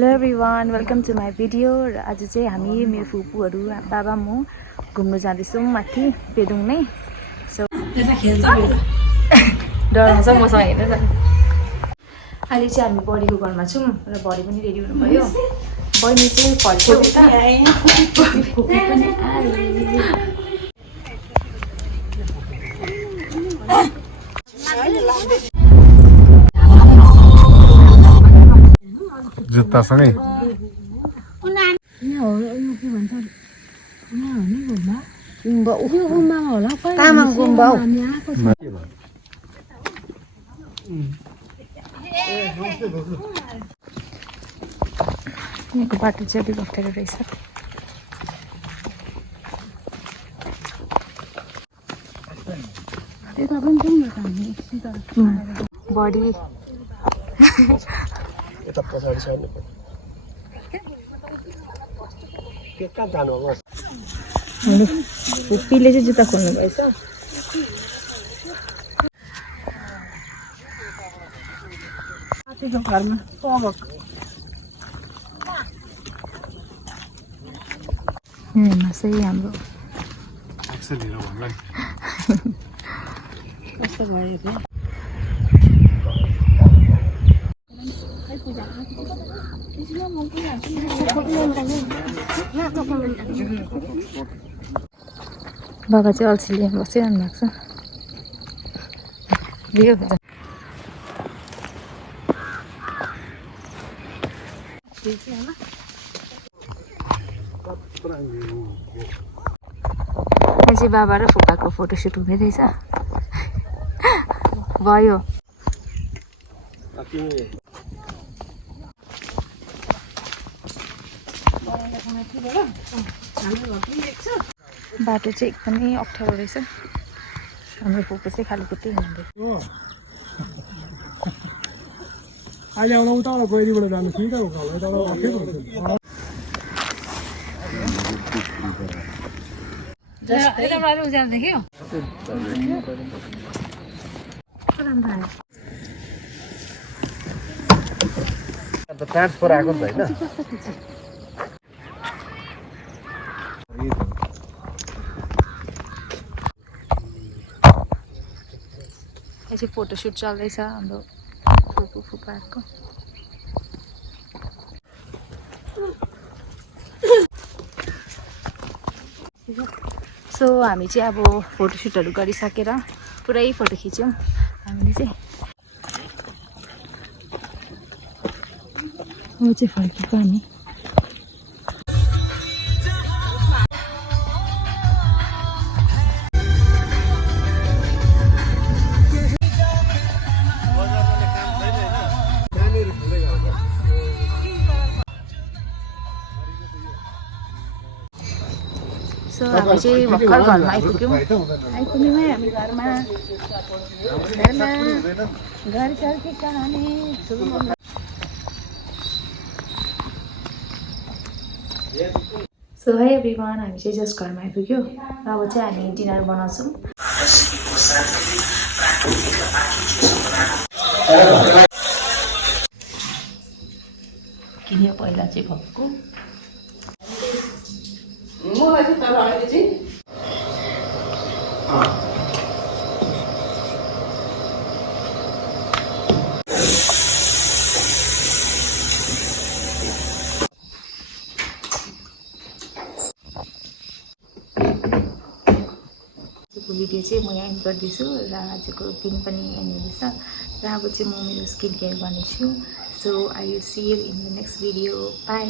Hello everyone, welcome to my video. र आज चाहिँ हामी मेरो फुपूहरु बाबा म घुम्न जाँदैछौं माथि पेदुङ नै. सो त्यसमा खेल्छ डराउँछ मसँग हेर्न त. अहिले चाहिँ हामी बडीको घरमा छौं र बडी पनि रेडी हुनु भयो. बहिनी चाहिँ फर्क्यो उता. फुपू पनि आए. जुत्ता सँगै तामाङ गुम्बा हो. यहाँको बाटो चाहिँ अलिक अप्ठ्यारो रहेछ. बडी यता पछाडि सर्नु पर्छ. के कहाँ जानु अब? फुपीले चाहिँ जुत्ता खोल्नु भएछ. चाहिँ हाम्रो कस्तो भयो बाबा चाहिँ अल्छी लिएर बसिरहनु भएको छ. चाहिँ बाबा र फुपाको फोटोसुट हुँदै रहेछ. भयो बाटो चाहिँ एकदमै अप्ठ्यारो रहेछ. हाम्रो फुपू चाहिँ खाली खुट्टै हुनुहुँदैछ. अहिले आउँदा उता गहिरीबाट जानु ठिक हो. अप्ठ्यारो हुन्छ. ट्रान्सफर आएको नि त यहाँ चाहिँ फोटोसुट चल्दैछ हाम्रो फुपू फुपाको. सो हामी चाहिँ अब फोटोसुटहरू गरिसकेर पुरै फोटो खिच्यौँ हामीले चाहिँ. अब चाहिँ फर्केको हामी. सो हामी चाहिँ भर्खर घरमा आइपुग्यौँ. आइपुग्यौँ है हामी घरमा. घर चल्के कहानी. सो है एभ्रिवान, हामी चाहिँ जस्ट घरमा आइपुग्यो. अब चाहिँ हामी डिनर बनाउँछौँ. किन्यो पहिला चाहिँ भक्कु मलाई चाहिँ तर अहिले चाहिँ भिडियो चाहिँ म यहाँ एन्ड गर्दैछु र आजको दिन पनि एन्ड हुँदैछ. र अब चाहिँ म मेरो स्किन केयर गर्नेछु. So I will see you in the next video. By.